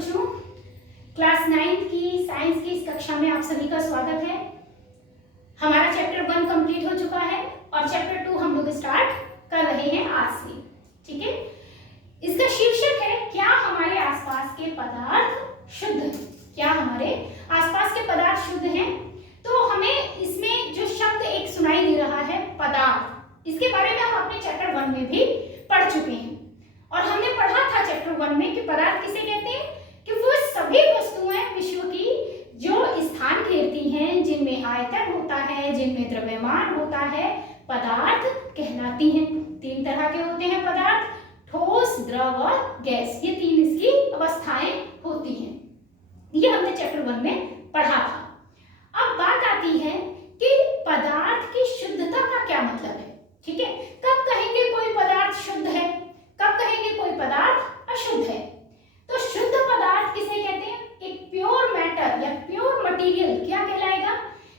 बच्चों, क्लास 9 की साइंस की इस कक्षा में आप सभी का स्वागत है। हमारा चैप्टर 1 कंप्लीट हो चुका है और चैप्टर 2 हम लोग स्टार्ट कर रहे हैं आज से। ठीक है, इसका शीर्षक है क्या हमारे आसपास के पदार्थ शुद्ध हैं? क्या हमारे आसपास के पदार्थ शुद्ध हैं? तो हमें इसमें जो शब्द एक सुनाई दे रहा है पदार्थ, इसके बारे में हम अपने चैप्टर 1 में भी पढ़ चुके हैं और हमने पढ़ा था चैप्टर 1 में कि पदार्थ किसे कहते हैं कि वो सभी वस्तुएं विश्व की जो स्थान घेरती हैं, जिनमें आयतन होता है, जिनमें द्रव्यमान होता है, पदार्थ कहलाती हैं। 3 तरह के होते हैं पदार्थ, ठोस, द्रव और गैस। ये 3 इसकी अवस्थाएं होती हैं। ये हमने चैप्टर 1 में पढ़ा था। अब बात आती है कि पदार्थ की शुद्धता का क्या मतलब है। ठीक है, कब कहेंगे कोई पदार्थ शुद्ध है, कब कहेंगे कोई पदार्थ अशुद्ध है। तो शुद्ध पदार्थ किसे कहते हैं? एक प्योर मैटर या प्योर मटेरियल क्या कहलाएगा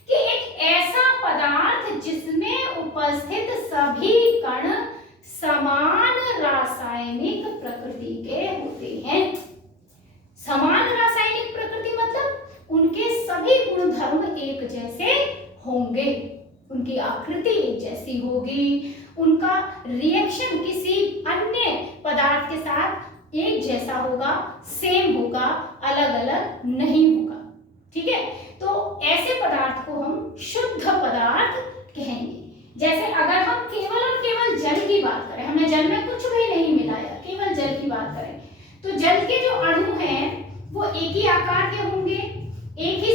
कि एक ऐसा पदार्थ जिसमें उपस्थित सभी कण समान रासायनिक प्रकृति के होते हैं। समान रासायनिक प्रकृति मतलब उनके सभी गुणधर्म एक जैसे होंगे, उनकी आकृति एक जैसी होगी, उनका रिएक्शन किसी अन्य पदार्थ के साथ एक जैसा होगा, सेम होगा, अलग अलग नहीं होगा। ठीक है, तो ऐसे पदार्थ को हम शुद्ध पदार्थ कहेंगे। जैसे अगर हम केवल और केवल जल की बात करें, हमने जल में कुछ भी नहीं मिलाया, केवल जल की बात करें, तो जल के जो अणु हैं वो एक ही आकार के होंगे, एक ही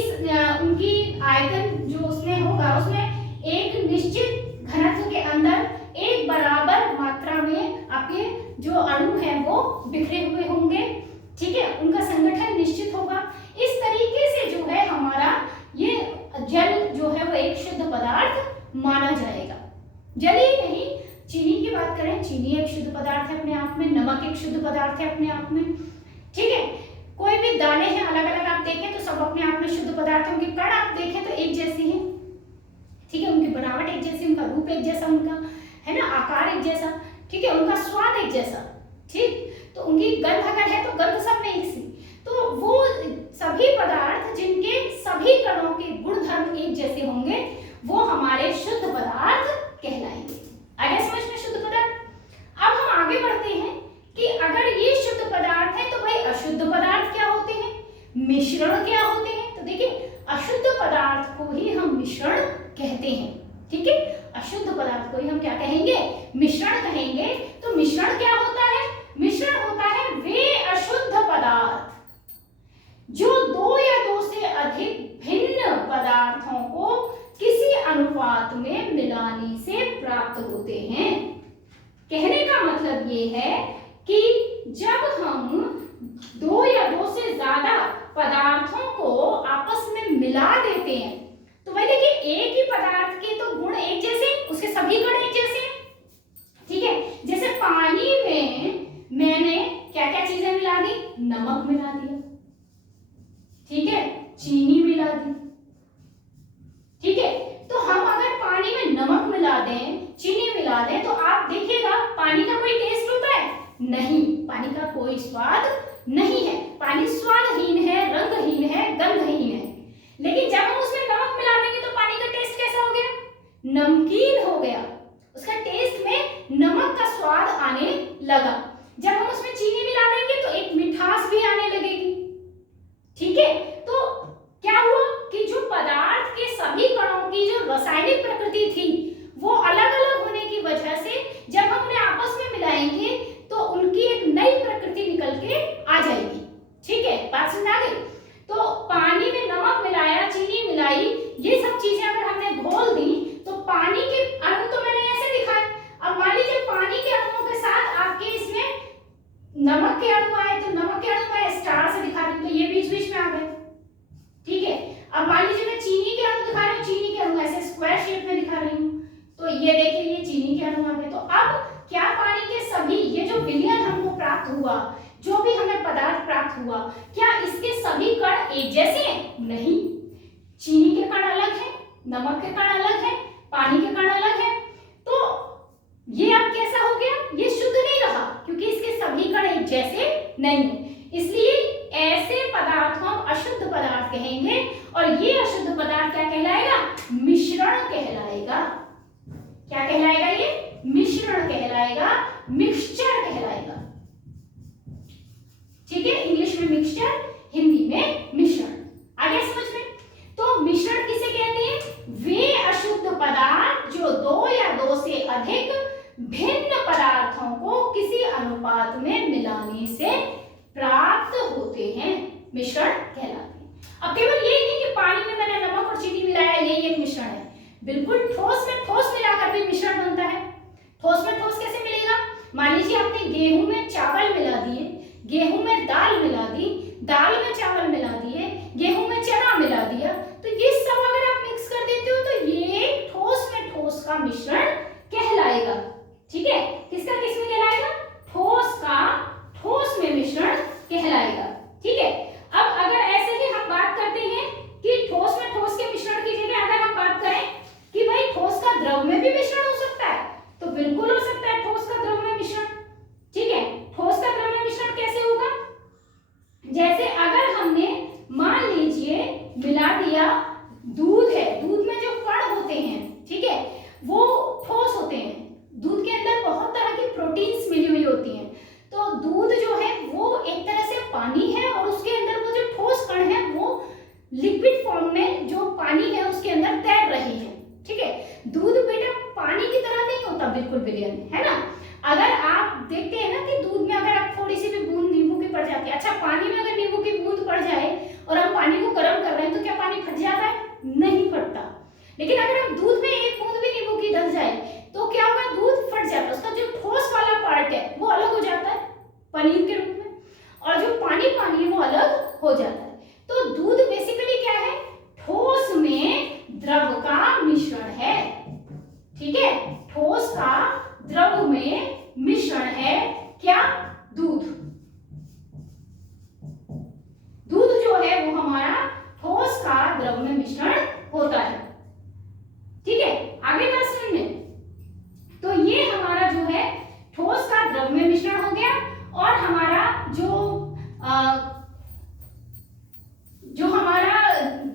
उनकी आयतन जो उसमें होगा, उसमें एक निश्चित घनत्व के अंदर एक बराबर मात्रा में आपके जो अणु हैं वो बिखरे हुए होंगे। ठीक है, उनका संगठन निश्चित होगा। इस तरीके से जो है हमारा ये जल जो है वो एक शुद्ध पदार्थ माना जाएगा। जल ही नहीं, चीनी की बात करें, चीनी एक शुद्ध पदार्थ है अपने आप में, नमक एक शुद्ध पदार्थ है अपने आप में। ठीक है, कोई भी दाने हैं अलग अलग आप देखें तो सब अपने आप में शुद्ध पदार्थ है। उनके कण आप देखें तो एक जैसी है। ठीक है, उनकी बनावट एक जैसी, उनका रूप एक जैसा, उनका है ना आकार एक जैसा। ठीक है, उनका स्वाद एक जैसा। ठीक, तो उनकी गंध अगर है तो गंध सब में एक सी। तो वो सभी पदार्थ जिनके सभी कणों के गुणधर्म एक जैसे होंगे वो हमारे शुद्ध पदार्थ कहलाएंगे। आगे समझ में शुद्ध पदार्थ। अब हम आगे बढ़ते हैं कि अगर ये शुद्ध पदार्थ है तो भाई अशुद्ध पदार्थ क्या होते हैं, मिश्रण क्या होते हैं। तो देखिए, अशुद्ध पदार्थ को ही हम मिश्रण कहते हैं। ठीक है, अशुद्ध पदार्थ को ही हम क्या कहेंगे, मिश्रण कहेंगे। तो मिश्रण क्या होता है? मिश्रण होता है वे अशुद्ध पदार्थ जो 2 या 2 से अधिक भिन्न पदार्थों को किसी अनुपात में मिलाने से प्राप्त होते हैं। कहने का मतलब ये है कि जब हम 2 या 2 से ज्यादा पदार्थों को आपस में मिला देते हैं तो भाई देखिए, एक ही पदार्थ के तो गुण एक जैसे, उसके सभी गुण एक जैसे। ठीक है, जैसे पानी में मैंने क्या क्या चीजें मिला दी, नमक मिला दिया, ठीक है, चीनी मिला दी। ठीक है, तो हम अगर पानी में नमक मिला दें, चीनी मिला दें तो आप देखिएगा पानी का कोई टेस्ट होता है? नहीं, पानी का कोई स्वाद नहीं है। पानी स्वादहीन है, रंगहीन है, गंधहीन है। लेकिन जब हम उसमें नमक मिला देंगे तो पानी का टेस्ट कैसा हो गया? नमकीन हो गया। उसका टेस्ट में नमक का स्वाद आने लगा। जब हम उसमें चीनी मिला देंगे तो एक मिठास भी आने लगेगी। ठीक है, तो क्या हुआ कि जो पदार्थ के सभी कणों की जो रासायनिक प्रकृति थी वो अलग अलग होने की वजह से जब हम उन्हें आपस में मिलाएंगे तो उनकी एक नई प्रकृति निकल के आ जाएगी। ठीक है, बात समझ आ गई? तो पानी में नमक मिलाया, चीनी मिलाई, ये सब चीजें अगर हमने घोल दी तो पानी के अणु तो मैंने ऐसे दिखाए। अब मान लीजिए पानी के अणुओं के साथ आपके इसमें नमक के अणु आए तो नमक के अणु मैं स्टार से दिखा रही हूं तो ये बीच बीच में आ गए। ठीक है, अब मान लीजिए मैं चीनी के अणु दिखा रही हूँ, चीनी के अणु ऐसे स्क्वायर शेप में दिखा रही हूँ तो ये देखिए ये चीनी के अणु आ गए। तो अब क्या पानी के सभी ये जो विलयन हमको प्राप्त हुआ, जो भी हमें पदार्थ प्राप्त हुआ, क्या इसके सभी कण एक जैसे हैं? नहीं, चीनी के कण अलग हैं, नमक के कण अलग हैं, पानी के कण अलग हैं। तो ये अब कैसा हो गया? ये शुद्ध नहीं रहा क्योंकि इसके सभी कण एक जैसे नहीं है। इसलिए ऐसे ऐसे पदार्थ को हम अशुद्ध पदार्थ कहेंगे और ये अशुद्ध पदार्थ क्या कहलाएगा? मिश्रण कहलाएगा। क्या कहलाएगा? ये मिश्रण कहलाएगा, मिक्सचर कहलाएगा। ठीक है, इंग्लिश में मिक्सचर, हिंदी में मिश्रण। आगे समझ में? तो मिश्रण किसे कहते हैं? वे अशुद्ध पदार्थ जो दो या दो से अधिक भिन्न पदार्थों को किसी अनुपात में मिलाने से प्राप्त होते हैं, मिश्रण कहलाते हैं। अब केवल ये नहीं कि पानी में मैंने नमक और चीनी मिलाया ये एक मिश्रण है, बिल्कुल ठोस में ठोस मिलाकर भी मिश्रण बनता है। ठोस में ठोस कैसे मिलेगा? मान लीजिए आपने गेहूं में चावल मिला दिए, गेहूं में दाल मिला दी, दाल में चावल मिला दिए, गेहूं में चना मिला दिया, तो ये सब अगर आप मिक्स कर देते हो तो ये ठोस में ठोस का मिश्रण कहलाएगा। ठीक है, किसका किस में कहलाएगा? ठोस का ठोस में मिश्रण कहलाएगा। ठीक है, अब अगर ऐसे ही हम बात करते हैं कि ठोस में ठोस के मिश्रण की जगह अगर हम बात करें कि भाई ठोस का द्रव में भी मिश्रण हो सकता है, तो बिल्कुल हो सकता है ठोस का द्रव में मिश्रण। ठीक है, ठोस का द्रव में मिश्रण कैसे होगा? जैसे अगर हमने मान लीजिए मिला दिया दूध है, दूध में जो कण होते हैं, ठीक है, वो ठोस होते हैं। दूध के अंदर बहुत तरह की प्रोटीन्स मिली हुई होती हैं, तो दूध जो है वो एक तरह से पानी है और उसके अंदर वो जो ठोस कण है वो लिक्विड फॉर्म में जो पानी है उसके अंदर तैर रहे हैं। ठीक है, दूध बेटा पानी की तरह नहीं होता बिल्कुल विलियन, है ना? अगर आप देखते हैं ना कि दूध में अगर आप थोड़ी सी भी बूंद नींबू की पड़ जाती है, अच्छा पानी में अगर नींबू की बूंद पड़ जाए और हम पानी को गर्म कर रहे हैं तो क्या पानी फट जाता है? नहीं फटता। लेकिन अगर हम दूध में एक बूंद भी नींबू की डल जाए तो क्या होगा? दूध फट जाता है, उसका जो ठोस वाला पार्ट है वो अलग हो जाता है पनीर के रूप में, और जो पानी पानी है वो अलग हो जाता है। तो दूध बेसिकली क्या है? ठोस में द्रव का मिश्रण है। ठीक है, ठोस का द्रव में मिश्रण है क्या? दूध। दूध जो है वो हमारा ठोस का द्रव में मिश्रण होता है। ठीक है, आगे बात समझ में? तो ये हमारा जो है ठोस का द्रव में मिश्रण हो गया, और हमारा जो हमारा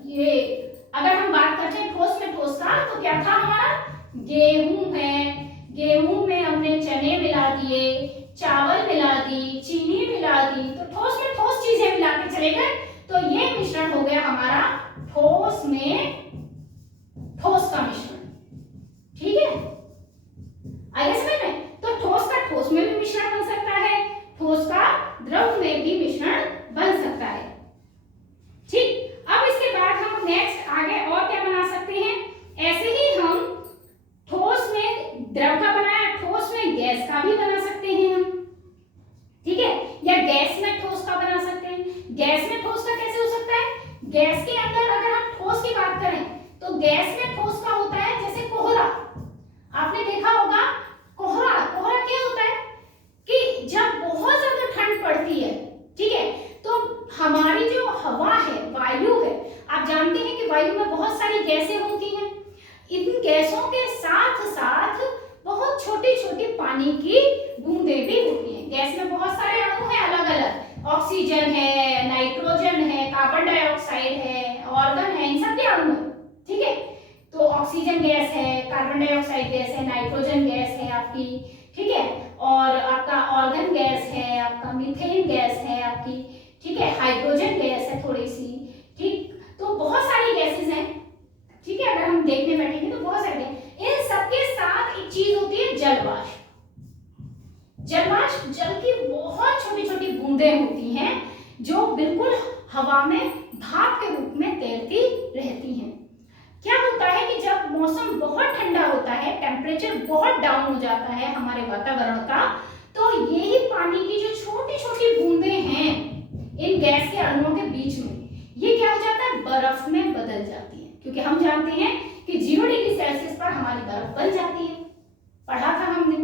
ये अगर हम बात करते हैं ठोस में ठोस का, तो क्या था हमारा? गेहूं है, गेहूं में हमने चने मिला दिए, चावल मिला दी, चीनी मिला दी, तो ठोस में ठोस चीजें मिला के चले गए, तो ये मिश्रण हो गया हमारा ठोस में ठोस का मिश्रण। ठीक है, आगे समझ में? तो ठोस का ठोस में भी मिश्रण बन सकता है, ठोस का द्रव में भी मिश्रण बन सकता है। ठीक, अब इसके बाद हम नेक्स्ट आगे और क्या बना सकते हैं? ऐसे ही हम ठोस में द्रव का बनाया, ठोस में गैस का भी बना सकते हैं हम। ठीक है, या गैस में ठोस का बना सकते हैं। गैस में ठोस का कैसे हो सकता है? गैस के अंदर अगर हम ठोस की बात करें तो गैस में ठोस का होता है जैसे कोहरा। आपने देखा होगा कोहरा, कोहरा क्या होता है कि जब बहुत ज्यादा ठंड पड़ती है, ठीक है, तो हमारी जो हवा है, वायु है, आप जानते हैं कि वायु में बहुत सारी गैसें होती हैं, इन गैसों के साथ साथ बहुत छोटी छोटी पानी की बूंदें भी होती हैं। गैस में बहुत सारे अणु हैं अलग अलग, ऑक्सीजन है, नाइट्रोजन है, कार्बन डाइऑक्साइड है, ऑर्गन है, इन सब के अणु हैं। ठीक है, तो ऑक्सीजन गैस है, कार्बन डाइऑक्साइड गैस है, नाइट्रोजन गैस है आपकी, ठीक है, और आपका ऑर्गन गैस है, आपका मीथेन गैस है आपकी, ठीक है, हाइड्रोजन गैस है थोड़ी सी, ठीक, तो बहुत सारी गैसेस हैं। ठीक है, अगर हम देखने बैठेंगे तो बहुत सारे, इन सबके साथ एक चीज होती है जलवाष्प। जलवाष्प जल की बहुत छोटी छोटी बूंदें होती हैं जो बिल्कुल हवा में भाप के रूप में तैरती रहती हैं। क्या होता है कि जब मौसम बहुत ठंडा होता है, टेम्परेचर बहुत डाउन हो जाता है हमारे वातावरण का, तो यही पानी की जो छोटी छोटी बूंदें हैं इन गैस के अणुओं के बीच में, ये क्या हो जाता है? बर्फ में बदल जाती है, क्योंकि हम जानते हैं कि 0 डिग्री सेल्सियस पर हमारी बर्फ बन जाती है। पढ़ा था हमने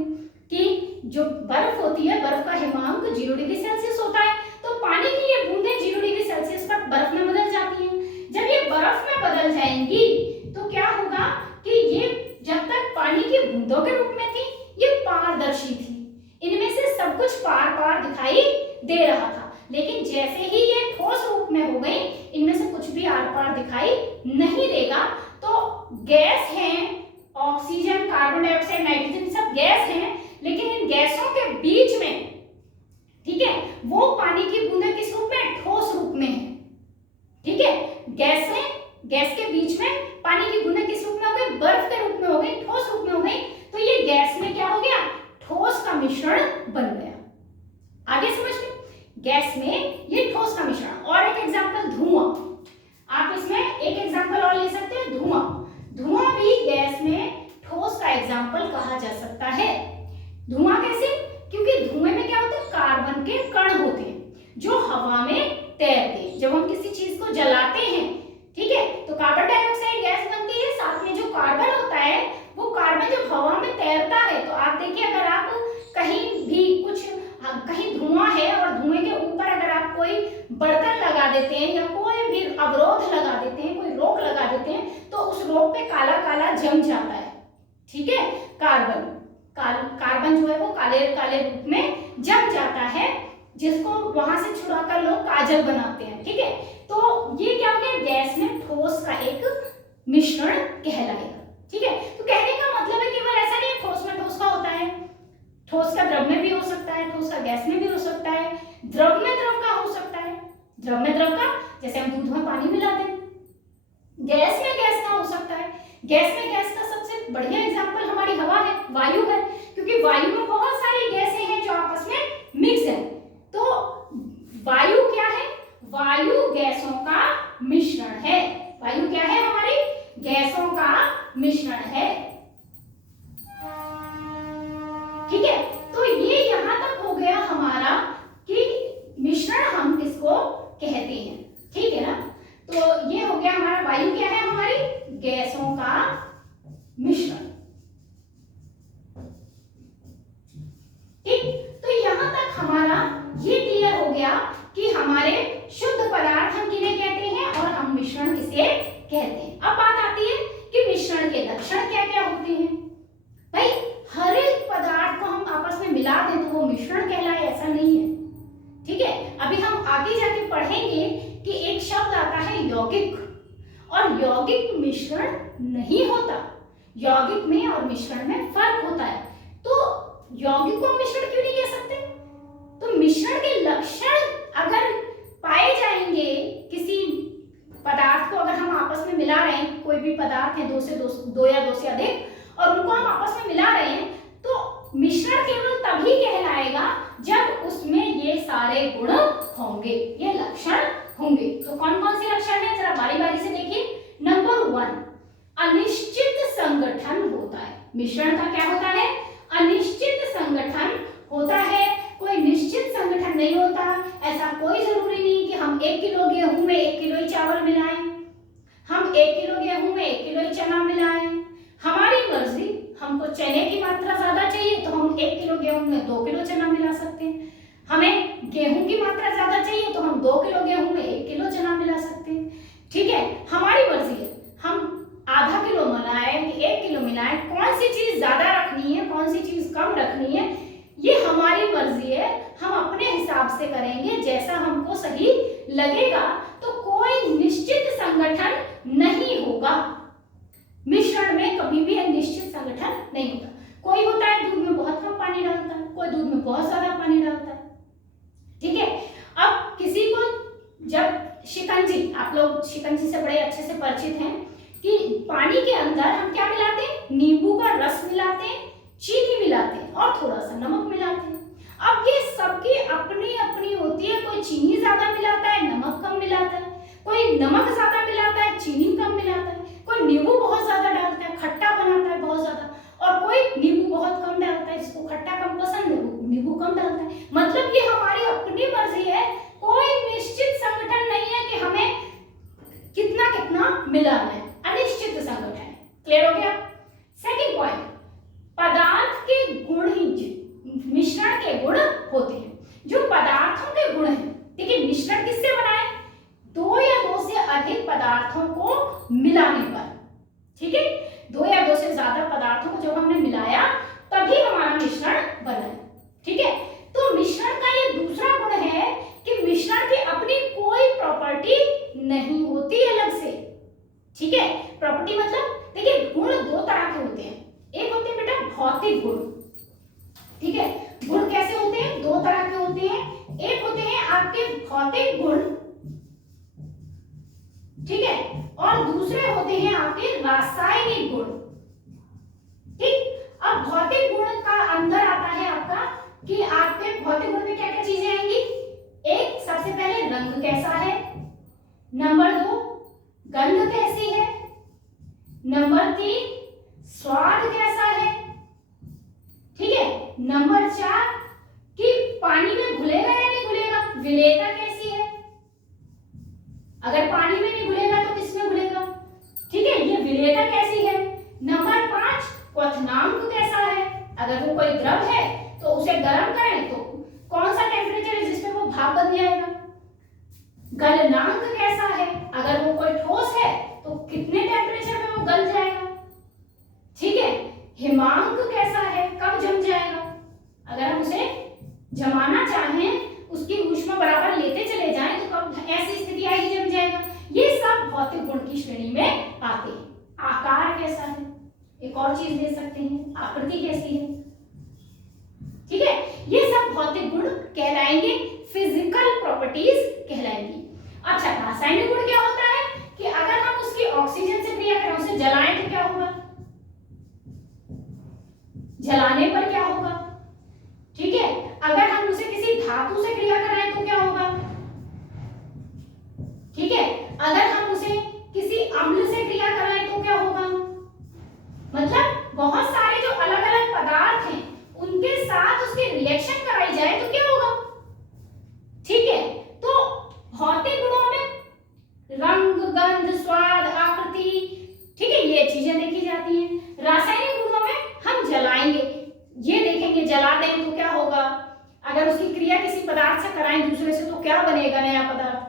कि जो बर्फ होती है, बर्फ का हिमांक 0 डिग्री सेल्सियस होता है, तो पानी की ये बूंदें 0 डिग्री सेल्सियस पर बर्फ में बदल जाती हैं। जब ये बर्फ में बदल जाएंगी तो क्या होगा कि ये जब तक पानी की बूंदों के रूप में थी, ये पारदर्शी थी, इनमें से सब कुछ पार पार दिखाई दे रहा था। लेकिन जैसे ही ये ठोस रूप में हो गई, इनमें से कुछ भी आर पार दिखाई नहीं देगा। तो गैस है, ऑक्सीजन, कार्बन डाइऑक्साइड, नाइट्रोजन सब गैस हैं, लेकिन इन गैसों के बीच में, ठीक है, वो पानी की बूंदें किस रूप में, ठोस रूप में है। ठीक है, गैस के बीच में पानी की बूंदें किस रूप में हो गई, बर्फ के रूप में हो गई, ठोस रूप में हो गई। तो ये गैस में क्या हो गया, ठोस का मिश्रण बन गया। आगे समझ में, गैस में ये ठोस का मिश्रण। और एक एग्जांपल धुआं, आप इसमें एक एग्जांपल और ले सकते हैं, धुआं। धुआं भी गैस में ठोस का एग्जांपल कहा जा सकता है। धुआं कैसे, क्योंकि धुएं में क्या होता है, कार्बन के कण होते हैं जो हवा में तैरते हैं। जब हम किसी चीज को जलाते हैं, ठीक है, तो कार्बन डाइऑक्साइड गैस बनती है, साथ में जो कार्बन होता है, वो कार्बन जब हवा में तैरता है, तो आप देखिए, अगर आप कहीं भी कुछ, कहीं धुआं है और धुएं के ऊपर अगर आप कोई बर्तन लगा देते हैं या कोई भी अवरोध लगा देते हैं, कोई रोक लगा देते हैं, तो उस रोक पे काला काला जम जाता है। ठीक है, कार्बन जो है वो काले काले रूप में जम जाता है, जिसको वहां से छुड़ाकर लोग काजल बनाते हैं। ठीक है, तो ये क्या हो गया, गैस में ठोस का एक मिश्रण कहलाएगा। ठीक है, तो कहने का मतलब है केवल ऐसा नहीं है ठोस में ठोस का होता है, ठोस का द्रव में भी हो सकता है, ठोस का गैस में भी हो सकता है, द्रव में द्रव का हो सकता है, द्रव में द्रव का, जैसे हम दूध में पानी मिलाते हैं। गैस में गैस का हो सकता है, गैस में गैस का सबसे बढ़िया एग्जांपल हमारी हवा है, वायु है, क्योंकि वायु में बहुत सारी गैसें हैं जो आपस में मिक्स है। तो वायु क्या है, वायु गैसों का मिश्रण है। वायु क्या है, हमारी गैसों का मिश्रण है। ठीक है, तो ये यहां तक हो गया हमारा कि मिश्रण हम किसको कहते हैं। ठीक है ना, तो ये हो गया हमारा, वायु क्या है, हमारी गैसों का मिश्रण। ठीक, तो यहां तक हमारा ये क्लियर हो गया कि हमारे शुद्ध पदार्थ हम किन्हें कहते हैं और हम मिश्रण किसे कहते हैं। अब बात आती है कि मिश्रण के लक्षण क्या क्या होते हैं। भाई, हर एक पदार्थ को हम आपस में मिला दें तो वो मिश्रण कहलाए, ऐसा नहीं है। ठीक है, अभी हम आगे जाके पढ़ेंगे कि एक शब्द आता है यौगिक, और यौगिक मिश्रण नहीं होता, यौगिक में और मिश्रण में फर्क होता है। तो यौगिक को मिश्रण क्यों नहीं कह सकते, तो मिश्रण के लक्षण अगर पाए जाएंगे, किसी पदार्थ को अगर हम आपस में मिला रहे हैं, कोई भी पदार्थ है, दो या दो से अधिक, और उनको हम आपस में मिला रहे हैं, तो मिश्रण केवल तभी कहलाएगा जब उसमें ये सारे गुण होंगे, ये लक्षण होंगे। तो कौन कौन से लक्षण हैं, जरा बारी बारी से देखिए। नंबर 1, अनिश्चित संगठन होता है। मिश्रण का क्या होता है, अनिश्चित संगठन होता है, कोई निश्चित संगठन नहीं होता। ऐसा कोई जरूरी नहीं कि हम 1 किलो गेहूं में 1 किलो ही चावल मिलाएं, हम 1 किलो गेहूं में 1 किलो ही चना मिलाएं, हमारी मर्जी। हमको चने की मात्रा ज्यादा चाहिए तो हम 1 किलो गेहूं में 2 किलो चना मिला सकते हैं, हमें गेहूं की मात्रा ज्यादा चाहिए तो हम 2 किलो गेहूं में 1 किलो चना मिला सकते हैं। ठीक है, हमारी मर्जी है, हम आधा किलो मिलाएं कि 1 किलो मिलाएं, कौन सी चीज ज्यादा रखनी है, कौन सी चीज कम रखनी है, ये हमारी मर्जी है। हम अपने हिसाब से करेंगे, जैसा हमको सही लगेगा। तो कोई निश्चित संगठन नहीं होगा, मिश्रण में कभी भी निश्चित संगठन नहीं होता। कोई होता है दूध में बहुत कम पानी डालता है, कोई दूध में बहुत ज्यादा पानी डालता है। ठीक है, अब किसी को जब शिकंजी, आप लोग शिकंजी से बड़े अच्छे से परिचित हैं कि पानी के अंदर हम क्या मिलाते हैं, नींबू का रस मिलाते हैं, चीनी मिलाते हैं और थोड़ा सा नमक मिलाते हैं। अब ये सबकी अपनी अपनी होती है, कोई चीनी ज्यादा मिलाता है, नमक कम मिलाता है, कोई नमक ज्यादा मिलाता है, चीनी कम मिलाता है, कोई नींबू बहुत ज्यादा डालता है, खट्टा बनाता है बहुत ज्यादा, और कोई नींबू बहुत कम डालता है, जिसको खट्टा कम पसंद है वो नींबू कम डालता है। मतलब ये हमारी अपनी मर्जी है, कोई निश्चित संगठन नहीं है कि हमें कितना कितना मिलाना है, अनिश्चित संगठन है। क्लियर हो गया। सेकंड पॉइंट, पदार्थ के गुण ही मिश्रण के गुण होते हैं। जो भौतिक गुण, ठीक है, और दूसरे होते हैं आपके रासायनिक गुण। ठीक, अब भौतिक गुण का अंदर आता है आपका कि आपके भौतिक गुण में क्या क्या चीजें आएंगी। एक, सबसे पहले रंग कैसा है, नंबर 2 गंध कैसी है, नंबर 3 स्वाद कैसा है, ठीक है, नंबर 4 कि पानी में घुलेगा या नहीं घुलेगा, विलेयता कैसी है, अगर पानी में नहीं घुलेगा तो किसमें घुलेगा, ठीक है, ये विलेयता कैसी है। नंबर 5 क्वथनांक कैसा है, अगर वो कोई द्रव है तो उसे गर्म करें तो कौन सा टेम्परेचर है जिसमें वो भाप बन जाएगा। गलनांक कैसा है, अगर वो कोई ठोस है तो कितने टेम्परेचर में वो गल जाएगा, ठीक है। हिमांक कैसा है, कब जम जाएगा, अगर हम उसे जमाना चाहें, उसकी ऊष्मा बराबर लेते चले जाएं तो कब ऐसी स्थिति आएगी जम जाएगा। ये सब भौतिक गुण की श्रेणी में आते हैं। आकार कैसा है, एक और चीज दे सकते हैं, आकृति कैसी है, ठीक है, ये सब भौतिक गुण कहलाएंगे, फिजिकल प्रॉपर्टीज कहलाएंगी। अच्छा, रासायनिक गुण क्या होता है कि अगर हम उसकी ऑक्सीजन से क्रिया करें, उसे जलाएं तो क्या होगा, जलाने पर क्या होगा, ठीक है, अगर हम उसे किसी धातु से क्रिया कराएं तो क्या होगा, ठीक है, अगर हम उसे किसी अम्ल से क्रिया कराएं तो क्या होगा। मतलब बहुत सारे जो अलग अलग पदार्थ हैं उनके साथ उसके रिएक्शन कराई जाए तो क्या होगा, ठीक है। तो भौतिक गुणों में रंग, गंध, स्वाद, आकृति, ठीक है, ये चीजें देखी जाती हैं। रासायनिक गुणों में हम जलाएंगे, ये देखेंगे, जला दें तो क्या होगा, अगर उसकी क्रिया किसी पदार्थ से कराएं दूसरे से तो क्या बनेगा, नया पदार्थ।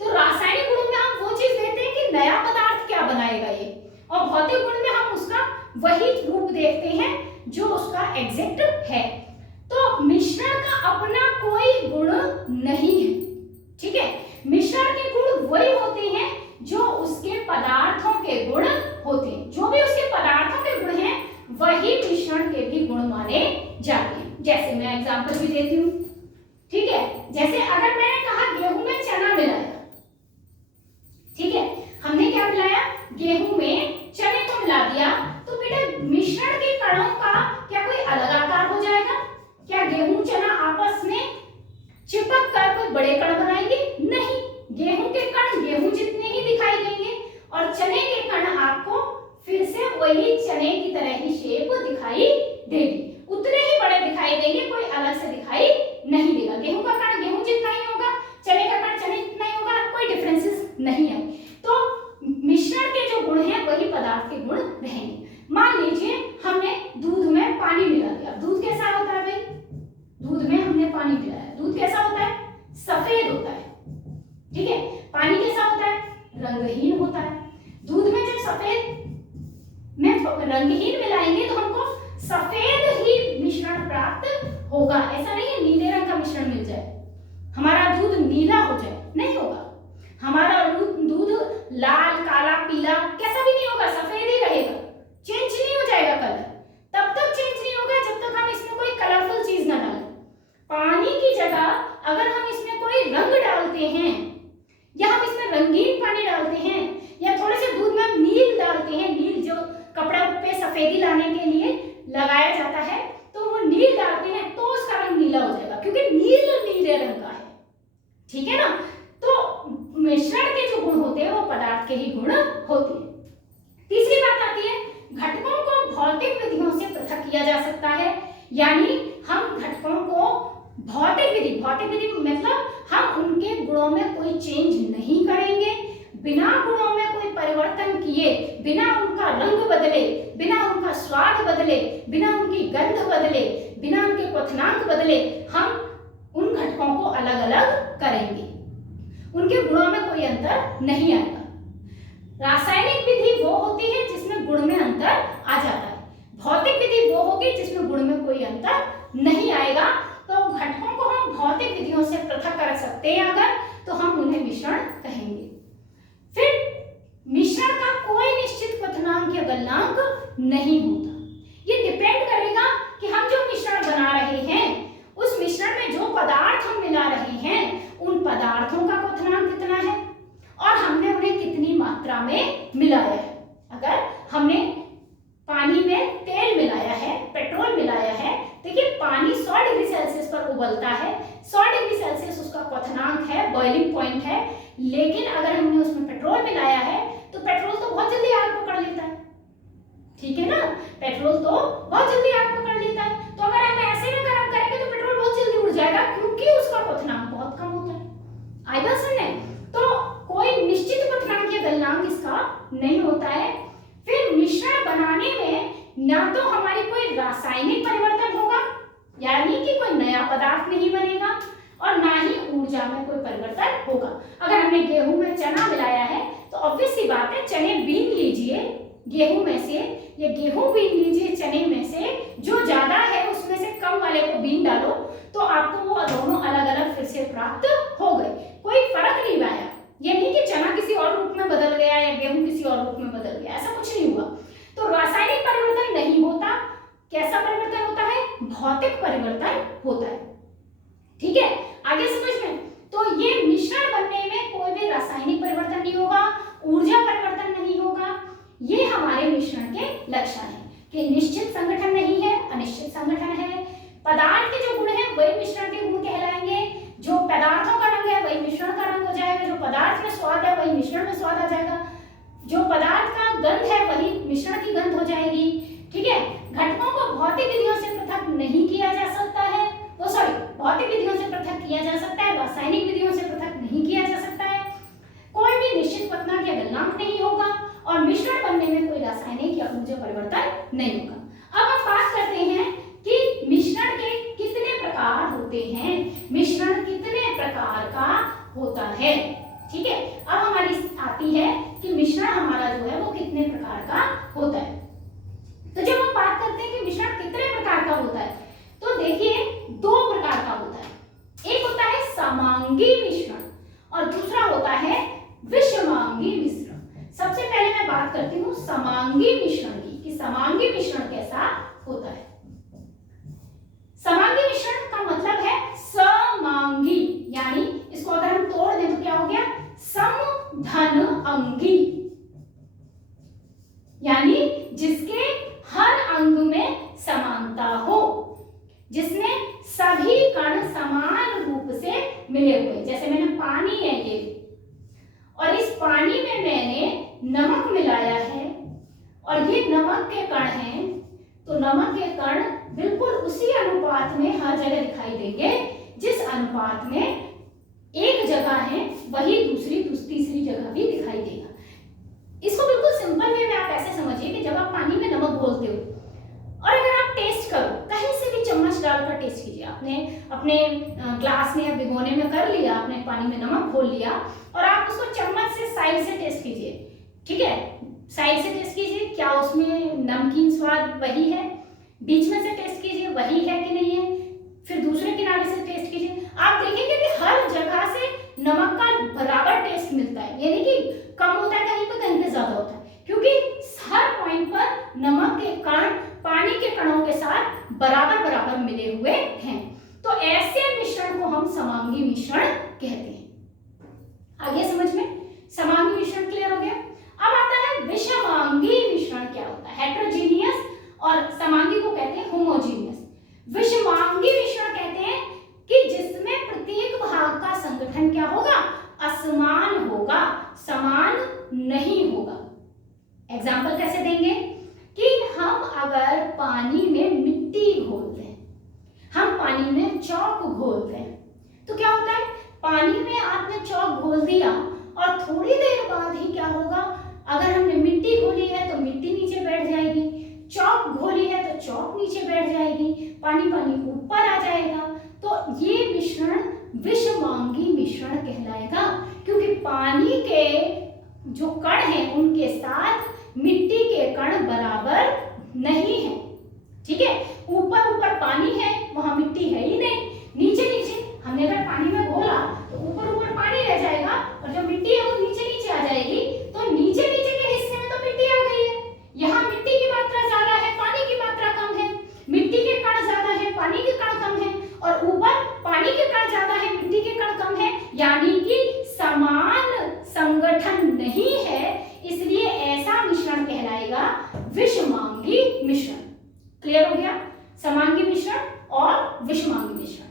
तो रासायनिक गुणों में हम वो चीज देखते हैं कि नया पदार्थ क्या बनाएगा ये, और भौतिक गुण में हम उसका वही रूप देखते हैं जो उसका एग्जैक्ट है। तो मिश्रण का अपना कोई गुण नहीं है, ठीक है, मिश्रण के गुण वही होते हैं जो उसके पदार्थों के गुण होते हैं, जो भी उसके पदार्थों के गुण हैं वही मिश्रण के भी गुण माने जाते हैं। जैसे मैं एग्जांपल भी देती हूँ, ठीक है, जैसे अगर मैंने कहा गेहूं में चना मिलाया, ठीक है, हमने क्या मिलाया, गेहूं में चने को मिला दिया, तो बेटा मिश्रण के कणों का क्या कोई अलग आकार हो जाएगा, क्या गेहूं चना आपस में चिपक कर कोई बड़े कण बनाएंगे, नहीं, गेहूं के कण गेहूं जितने ही दिखाई देंगे और चने के कण आपको फिर से वही चने की तरह ही शेप दिखाई देगी, उतने ही बड़े दिखाई देंगे, कोई अलग से दिखाई नहीं देगा। गेहूं का कण गेहूं जितना ही होगा, चने का कण चने जितना ही होगा, कोई डिफरेंसेस नहीं है। तो मिश्रण के जो गुण हैं वही पदार्थ के गुण रहेंगे। मान लीजिए हमने दूध में पानी मिला दिया, दूध कैसा होता है भाई, दूध में हमने पानी मिलाया, दूध कैसा होता है, सफेद होता है, ठीक है, पानी कैसा होता है, रंगहीन होता है। दूध में जब सफेद में रंगहीन मिलाएंगे तो हमको सफेद ही मिश्रण प्राप्त होगा, ऐसा नहीं है नीले रंग का मिश्रण मिल जाए, हमारा दूध नीला हो जाए, नहीं होगा, हमारा दूध लाल, काला, पीला कैसा भी नहीं होगा, सफेद ही रहेगा, चेंज नहीं हो जाएगा कलर, तब तक चेंज नहीं होगा जब तक हम इसमें कोई कलरफुल चीज ना डालें। पानी की जगह अगर हम इसमें कोई रंग डालते हैं या हम इसमें रंगीन पानी डालते हैं या थोड़े से दूध में हम नील डालते हैं, नील जो कपड़ा पे सफेदी लाने के लिए लगाया जाता है, तो वो नील डालते हैं तो उसका रंग नीला हो जाएगा, क्योंकि नील नीले रंग का है, ठीक है ना। तो मिश्रण के जो गुण होते हैं वो पदार्थ के ही गुण होते हैं। तीसरी बात आती है, घटकों को भौतिक विधियों से पृथक किया जा सकता है, यानी हम घटकों को भौतिक विधि मतलब हम उनके गुणों में कोई चेंज नहीं करेंगे, बिना गुणों में कोई परिवर्तन किए, बिना उनका रंग बदले, बिना उनका स्वाद बदले, बिना उनकी गंध बदले, बिना उनके क्वथनांक बदले, हम उन घटकों को अलग अलग करेंगे, उनके गुणों में कोई अंतर नहीं आएगा। रासायनिक विधि वो होती है जिसमें गुण में अंतर आ जाता है, भौतिक विधि वो होगी जिसमें गुण में कोई अंतर नहीं आएगा। तो घटकों को हम भौतिक विधियों से पृथक कर सकते हैं अगर, तो हम उन्हें मिश्रण कहेंगे। फिर मिश्रण का कोई निश्चित क्वथनांक या गलनांक नहीं होता, ये डिपेंड करेगा कि हम जो मिश्रण बना रहे हैं उस मिश्रण में जो पदार्थ हम मिला रहे हैं बॉइलिंग पॉइंट है, लेकिन अगर हमने उसमें पेट्रोल मिलाया है तो पेट्रोल तो बहुत जल्दी आग पकड़ लेता है, ठीक है ना, पेट्रोल तो बहुत जल्दी आग पकड़ लेता है। तो अगर हम ऐसे में गर्म करेंगे तो पेट्रोल बहुत जल्दी उड़ जाएगा, क्योंकि उसका क्वथनांक बहुत कम होता है। आई बात सुनने, तो कोई निश्चित क्वथनांक या गलनांक इसका नहीं होता है। फिर मिश्रण बनाने में ना तो हमारी कोई रासायनिक परिवर्तन होगा, यानी कि कोई नया पदार्थ नहीं बनेगा, और ना ही ऊर्जा में कोई परिवर्तन होगा। अगर हमने गेहूं में चना मिलाया है तो ऑब्वियस सी बात है, चने बीन लीजिए गेहूं में से, या गेहूं बीन लीजिए चने में से, जो ज्यादा है उसमें से कम वाले को बीन डालो तो आपको वो दोनों अलग अलग फिर से प्राप्त हो गए, कोई फर्क नहीं आया। ये नहीं कि चना किसी और रूप में बदल गया या गेहूं किसी और रूप में बदल गया, ऐसा कुछ नहीं हुआ। तो रासायनिक परिवर्तन नहीं होता, कैसा परिवर्तन होता है, भौतिक परिवर्तन होता है, ठीक है, आगे समझ में। तो ये मिश्रण बनने में कोई भी रासायनिक परिवर्तन नहीं होगा, ऊर्जा परिवर्तन नहीं होगा। ये हमारे मिश्रण के लक्षण है कि निश्चित संगठन नहीं है, अनिश्चित संगठन है। पदार्थ के जो गुण हैं वही मिश्रण के गुण कहलाएंगे, जो पदार्थों का रंग है वही मिश्रण का रंग हो जाएगा, जो पदार्थ में स्वाद है वही मिश्रण में स्वाद आ जाएगा, जो पदार्थ का गंध है वही मिश्रण की गंध हो जाएगी, ठीक है। घटकों को भौतिक विधियों से पृथक नहीं किया जा सकता है, वो सॉरी भौतिक विधियों से पृथक किया जा सकता है, रासायनिक विधियों से पृथक नहीं किया जा सकता है। कोई भी निश्चित क्वथनांक या गलनांक नहीं होगा, और मिश्रण बनने में कोई रासायनिक या ऊर्जा परिवर्तन नहीं होगा। अब हम बात करते हैं कि मिश्रण के कितने प्रकार होते हैं, मिश्रण कितने प्रकार का होता है, ठीक है। अब हमारी आती है कि मिश्रण हमारा जो है वो कितने प्रकार का होता है। तो जब हम बात करते हैं कि मिश्रण कितने प्रकार का होता है, तो देखिए दो प्रकार का होता है, एक होता है समांगी मिश्रण और दूसरा होता है विषमांगी मिश्रण। सबसे पहले मैं बात करती हूँ समांगी मिश्रण की, कि समांगी मिश्रण कैसा होता है। समांगी मिश्रण का मतलब है समांगी, यानी इसको अगर हम तोड़ दें तो क्या हो गया, सम धन अंगी, यानी जिसके हर अंग में समानता हो, जिसमें सभी कण समान रूप से मिले हुए। जैसे मैंने पानी है ये, और इस पानी में मैंने नमक मिलाया है, और ये नमक के कण हैं, तो नमक के कण बिल्कुल उसी अनुपात में हर जगह दिखाई देंगे, जिस अनुपात में एक जगह है वही दूसरी तीसरी जगह भी दिखाई देगा। इसको बिल्कुल सिंपल वे में आप ऐसे समझिए कि जब आप पानी में नमक घोलते हो और अगर आप टेस्ट करो, कहीं से भी चम्मच डालकर टेस्ट कीजिए, आपने अपने ग्लास में या भिगोने में कर लिया, आपने पानी में नमक घोल लिया और आप उसको चम्मच से साइड से टेस्ट कीजिए, ठीक है, साइड से टेस्ट कीजिए, क्या उसमें नमकीन स्वाद वही है, बीच में से टेस्ट कीजिए वही है कि नहीं है, फिर दूसरे किनारे से टेस्ट कीजिए, आप देखेंगे कि हर जगह से नमक का बराबर टेस्ट मिलता है, यानी कि कम होता है कहीं पे ज्यादा होता है, क्योंकि हर पॉइंट पर नमक के कण पानी के कणों के साथ बराबर बराबर मिले हुए हैं। तो ऐसे मिश्रण को हम समांगी मिश्रण कहते हैं। आगे समझ में, समांगी मिश्रण क्लियर हो गया। अब आता है विषमांगी मिश्रण क्या होता है। हेट्रोजीनियस और समांगी को कहते हैं होमोजीनियस। विषमांगी मिश्रण कहते हैं कि जिसमें प्रत्येक भाग का संगठन क्या होगा, असमान होगा, समान नहीं होगा। एग्जाम्पल कैसे देंगे कि हम अगर पानी में मिट्टी घोलते हैं, हम पानी में चौक घोलते हैं, तो क्या होता है, पानी में आपने चौक घोल दिया और थोड़ी देर बाद ही क्या होगा, अगर हमने मिट्टी घोली है तो मिट्टी नीचे बैठ जाएगी, चौक घोली है तो चौक नीचे बैठ जाएगी, पानी पानी ऊपर आ जाएगा। तो ये मिश्रण विषमांगी मिश्रण कहलाएगा, क्योंकि पानी के जो कण हैं उनके साथ मिट्टी के कण बराबर नहीं है, ठीक है। ऊपर ऊपर पानी है, वहां मिट्टी है ही नहीं, नीचे नीचे हमने अगर पानी में घोला तो ऊपर ऊपर पानी रह जाएगा और जो मिट्टी है वो नीचे नीचे आ जाएगी, तो नीचे नीचे के हिस्से में तो मिट्टी आ गई है, यहाँ मिट्टी की मात्रा ज्यादा है, पानी की मात्रा कम है, मिट्टी के कण ज्यादा है, पानी के कण कम है, और ऊपर पानी के कण ज्यादा है, मिट्टी के कण कम है, यानी कि समान संगठन नहीं है, इसलिए ऐसा मिश्रण कहलाएगा विषमांगी मिश्रण। क्लियर हो गया, समांगी मिश्रण और विषमांगी मिश्रण,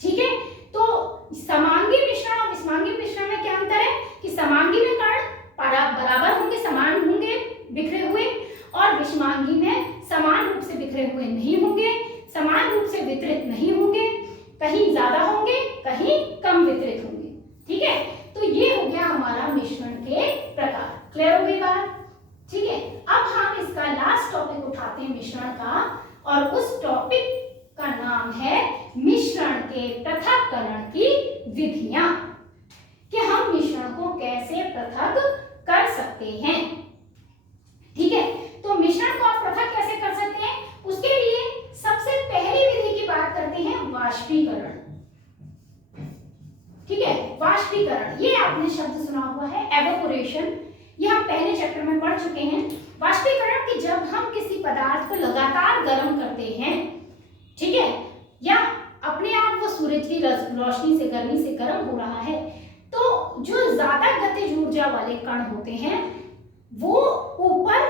ठीक है। तो समांगी मिश्रण विधियां कि हम मिश्रण को कैसे पृथक कर सकते हैं। ठीक है, तो मिश्रण को आप पृथक कैसे कर सकते हैं, उसके लिए सबसे पहली विधि की बात करते हैं वाष्पीकरण। ठीक है, वाष्पीकरण, ये आपने शब्द सुना हुआ है एवोपोरेशन, ये हम पहले चैप्टर में पढ़ चुके हैं। वाष्पीकरण कि जब हम किसी पदार्थ को लगातार गर्म करते हैं, ठीक है, या अपने आप वो सूरज की रोशनी से, गर्मी से गर्म हो रहा है, तो जो ज्यादा गतिज ऊर्जा वाले कण होते हैं वो ऊपर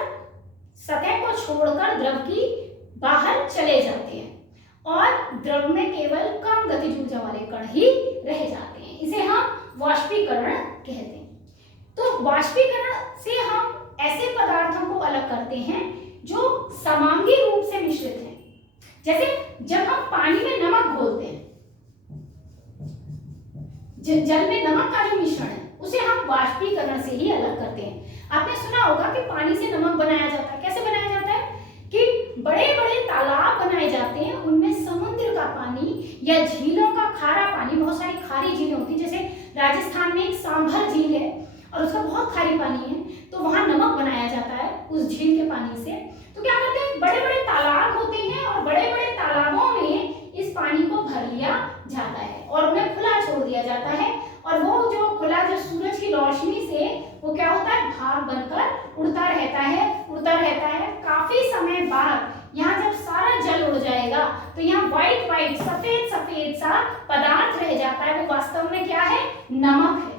सतह को छोड़कर द्रव की बाहर चले जाते हैं और द्रव में केवल कम गतिज ऊर्जा वाले कण ही रह जाते हैं। इसे हम वाष्पीकरण कहते हैं। तो वाष्पीकरण से हम ऐसे पदार्थों को अलग करते हैं जो समांगी रूप से मिश्रित हैं। जैसे जब हम पानी में नमक घोलते हैं, जल में नमक का जो मिश्रण है उसे हम वाष्पीकरण से ही अलग करते हैं। आपने सुना होगा कि पानी से नमक बनाया जाता है। कैसे बनाया जाता है कि बड़े बड़े तालाब बनाए जाते हैं, उनमें समुद्र का पानी या झीलों का खारा पानी, बहुत सारी खारी झीलें होती है, जैसे राजस्थान में एक सांभर झील है और उसका बहुत खारी पानी है, तो वहां नमक बनाया जाता है उस झील के पानी से। तो क्या करते हैं, बड़े बड़े तालाब होते हैं और बड़े बड़े तालाबों में इस पानी को भर लिया जाता है और उन्हें खुला छोड़ दिया जाता है, और वो जो खुला, जो सूरज की रोशनी से वो क्या होता है, भाप बनकर उड़ता रहता है। काफी समय बाद यहाँ जब सारा जल उड़ जाएगा तो यहाँ व्हाइट व्हाइट, सफेद सफेद सा पदार्थ रह जाता है। वो वास्तव में क्या है, नमक है।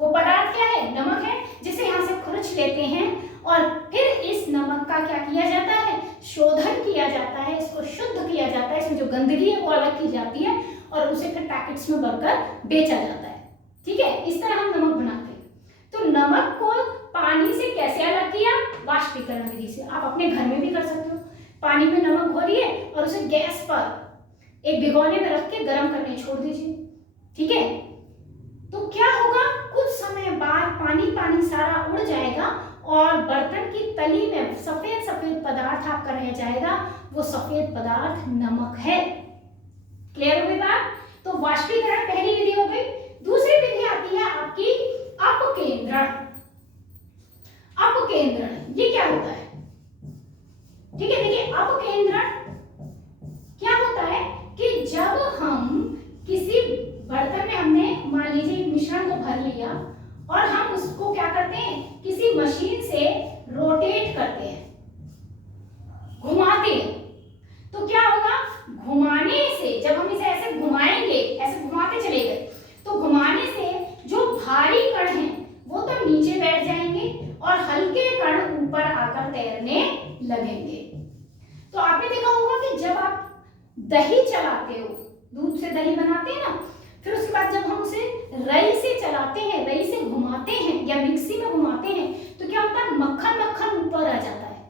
वो पदार्थ क्या है, नमक है, जिसे यहाँ से खुरच लेते हैं और फिर इस नमक का क्या किया जाता है, शोधन किया जाता है, इसको शुद्ध किया जाता है, इसमें जो गंदगी है वो अलग की जाती है और उसे फिर पैकेट्स में भरकर बेचा जाता है। ठीक है, इस तरह हम नमक बनाते हैं। तो नमक को पानी से कैसे अलग किया, वाष्पीकरण विधि से। आप अपने घर में भी कर सकते हो। पानी में नमक घोलिए और उसे गैस पर एक भिगोने में रख के गर्म करने छोड़ दीजिए। ठीक है, तो क्या होगा, कुछ समय बाद पानी पानी सारा उड़ जाएगा और बर्तन की तली में सफेद सफेद पदार्थ आपका रह जाएगा। वो सफेद पदार्थ नमक है। क्लियर हो गई बात? तो वाष्पीकरण पहली विधि हो गई। दूसरी विधि आती है आपकी अपकेंद्रण। अपकेंद्रण ये क्या होता है? ठीक है, देखिए अपकेंद्रण क्या होता है कि जब हम किसी बर्तन में, हमने मान लीजिए एक मिश्रण को भर लिया और हम उसको क्या करते हैं, किसी मशीन से रोटेट करते हैं, घुमाते हैं, तो क्या होगा, घुमाने से, जब हम इसे ऐसे घुमाएंगे, ऐसे घुमाते चले गए, तो घुमाने से जो भारी कण हैं वो तो नीचे बैठ जाएंगे और हल्के कण ऊपर आकर तैरने लगेंगे। तो आपने देखा होगा कि जब आप दही चलाते हो, दूध से दही बनाते हैं ना, फिर उसके बाद जब हम उसे रई से चलाते हैं, रई से घुमाते हैं या मिक्सी में घुमाते हैं, तो क्या होता है, मक्खन मक्खन ऊपर आ जाता है।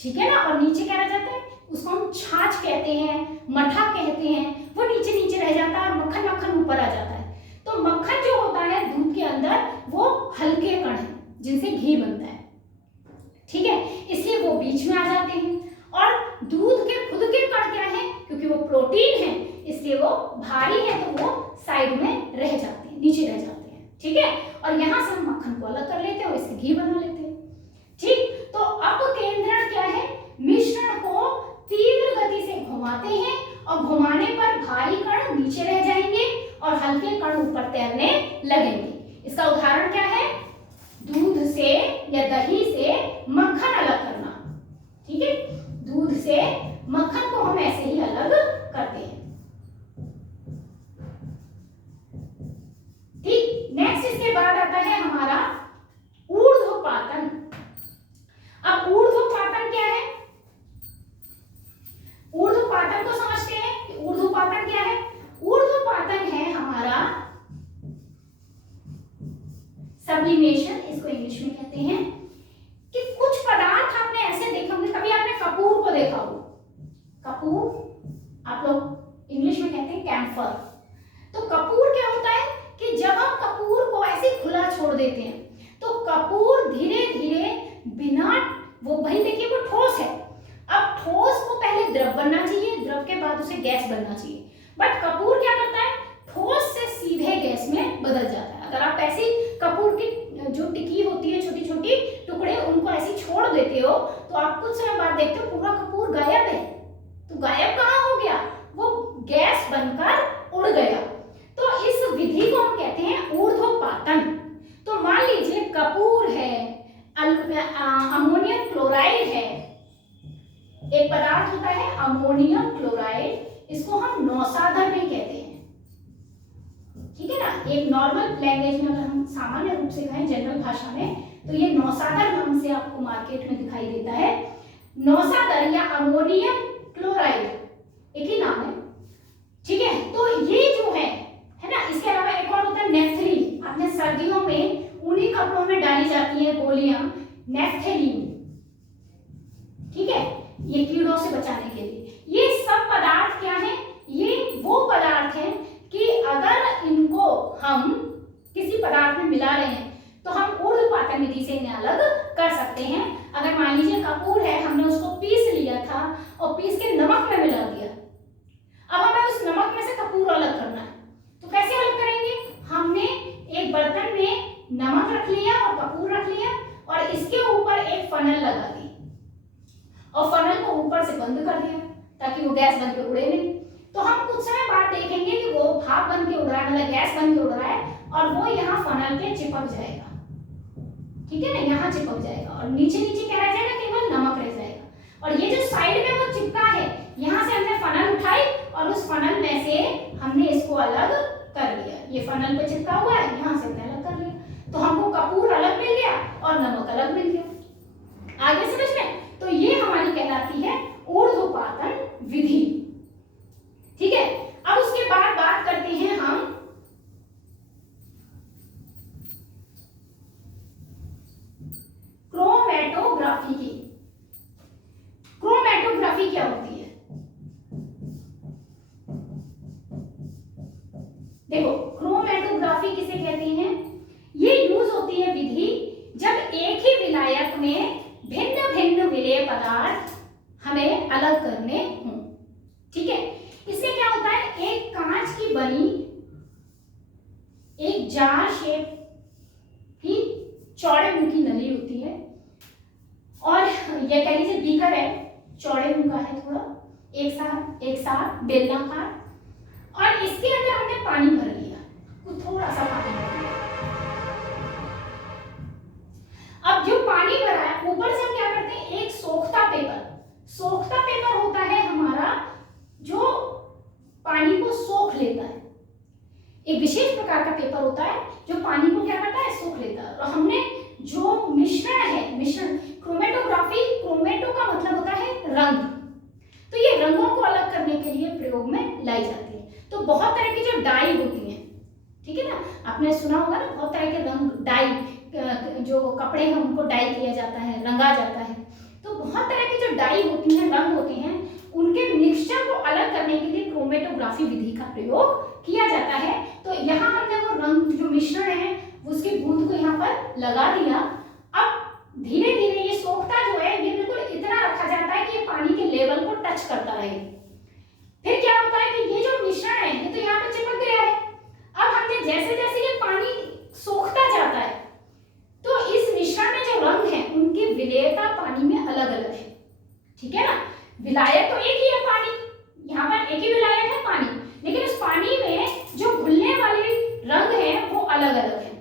ठीक है ना, और नीचे क्या रह जाता है, उसको हम छाछ कहते हैं, मठा कहते हैं, वो नीचे नीचे रह जाता है और मक्खन मक्खन ऊपर आ जाता है। तो मक्खन जो होता है दूध के अंदर, वो हल्के कण हैं जिनसे घी बनता है। ठीक है, इसलिए वो बीच में आ जाते हैं, और दूध के खुद के कण क्या है, क्योंकि वो प्रोटीन है इसलिए वो भारी है, तो वो साइड में रह जाते हैं, नीचे रह जाते हैं। ठीक है, और यहाँ से हम मक्खन को अलग कर लेते हैं और इससे घी बना लेते हैं। ठीक, तो अपकेंद्रण क्या है, मिश्रण को तीव्र गति से घुमाते हैं और घुमाने पर भारी कण नीचे रह जाएंगे और हल्के कण ऊपर तैरने लगेंगे। इसका उदाहरण क्या है, दूध से या दही से मक्खन अलग करना। ठीक है, दूध से मक्खन को हम ऐसे ही अलग करते हैं। ठीक, नेक्स्ट इसके बाद आता है हमारा ऊर्ध्वपातन। अब ऊर्ध्वपातन क्या है, ऊर्ध्वपातन को समझते हैं कि ऊर्ध्वपातन क्या है। ऊर्ध्वपातन है हमारा सब्लिमेशन, इसको इंग्लिश में कहते हैं, कि कुछ पदार्थ आपने ऐसे देखे होंगे, कभी आपने कपूर को देखा हो, कपूर आप लोग इंग्लिश में कहते हैं कैम्फर। तो कपूर क्या होता है कि जब हम कपूर को ऐसे खुला छोड़ देते हैं तो कपूर धीरे धीरे बिना, वो भाई देखिए वो ठोस है, अब ठोस को पहले द्रव बनना चाहिए, द्रव के बाद उसे गैस बनना चाहिए, बट कपूर क्या करता है, ठोस से एक नॉर्मल लैंग्वेज में अगर हम सामान्य रूप से कहें, जनरल भाषा में, तो ये नौसादर नाम से आपको मार्केट में दिखाई देता है। नौसादर या अमोनियम क्लोराइड एक ही नाम है, ठीक है। तो ये जो है ना, इसके अलावा एक और होता है नेफ्थलीन। आपने सर्दियों में ऊनी कपड़ों में डाली जाती है गोलियां, नेफ्थलीन, ठीक है, ये कीड़ों से बचाने के लिए। ये सब पदार्थ क्या है? ये वो पदार्थ हैं कि अगर इनको हम किसी पदार्थ में मिला रहे हैं तो हम ऊर्ध्वपातन विधि से इन्हें अलग कर सकते हैं। अगर मान लीजिए कपूर है, हमने उसको पीस लिया था और पीस के नमक में मिला दिया, अब हमें उस नमक में से कपूर अलग करना है, तो कैसे अलग करेंगे? हमने एक बर्तन में नमक रख लिया और कपूर रख लिया और इसके ऊपर एक फनल लगा दी और फनल को ऊपर से बंद कर दिया ताकि वो गैस बन के उड़े नहीं। तो हम कुछ समय बाद देखेंगे कि वो भाप बन के उड़ रहा है, मतलब गैस बन के उड़ रहा है और वो यहाँ फनल पे चिपक जाएगा, ठीक है ना, यहाँ चिपक जाएगा और नीचे नीचे क्या रह जाएगा? केवल नमक रह जाएगा। और ये जो साइड में वो चिपका है, यहाँ से हमने फनल उठाई और उस फनल में से हमने इसको अलग कर लिया। ये फनल पे चिपका हुआ है, यहाँ से हमने अलग कर लिया, तो हमको कपूर अलग मिल गया और नमक अलग मिल गया। आगे समझ में? तो ये हमारी कहलाती है ऊर्ध्वपातन विधि, ठीक है। अब उसके बाद बात करते हैं हम क्रोमैटोग्राफी की। क्रोमैटोग्राफी क्या होती है? देखो, क्रोमैटोग्राफी किसे कहते हैं? ये यूज होती है विधि जब एक ही विलायक में भिन्न भिन्न विलेय पदार्थ हमें अलग करने हों, ठीक है। इससे क्या होता है? एक कांच की बनी एक जार शेप की चौड़े मुंह की नली होती है और ये कह लीजिए बीकर है, चौड़े मुंह का है, थोड़ा एक साथ बेलनाकार, और इसके अंदर हमने पानी भर लिया, कुछ थोड़ा सा पानी भर लिया। अब जो पानी भरा है ऊपर से हम क्या करते हैं? एक सोखता पेपर होता है हमारा जो पानी को सोख लेता है। एक विशेष प्रकार का पेपर होता है जो पानी को क्या करता है? सोख लेता है। और हमने जो मिश्रण क्रोमेटोग्राफी, क्रोमेटो का मतलब होता है रंग, तो ये रंगों को अलग करने के लिए प्रयोग में लाई जाती है। तो बहुत तरह की जो डाई होती है, ठीक है ना, आपने सुना होगा ना, बहुत तरह के रंग, डाई, जो कपड़े हैं उनको डाई किया जाता है, रंगा जाता है। तो बहुत तरह की जो डाई होती हैं, रंग होते हैं, उनके मिक्सचर को अलग करने के लिए क्रोमेटोग्राफी विधि का प्रयोग किया जाता है। तो यहाँ हमने वो रंग जो मिश्रण है उसकी बूंद को यहाँ पर लगा दिया। अब धीरे धीरे ये सोखता जो है ये बिल्कुल इतना रखा जाता है कि ये पानी के लेवल को टच करता रहे। फिर क्या होता है कि ये जो मिश्रण है ये तो यहाँ पे चिपक गया है। अब हमने जैसे जैसे ये पानी सोखता जाता है तो इस मिश्रण में जो रंग है उनकी विलेयता पानी में अलग अलग है, ठीक है ना। विलायक तो एक ही है पानी, यहाँ पर एक ही विलायक है पानी, लेकिन उस पानी में जो घुलने वाले रंग हैं वो अलग अलग है,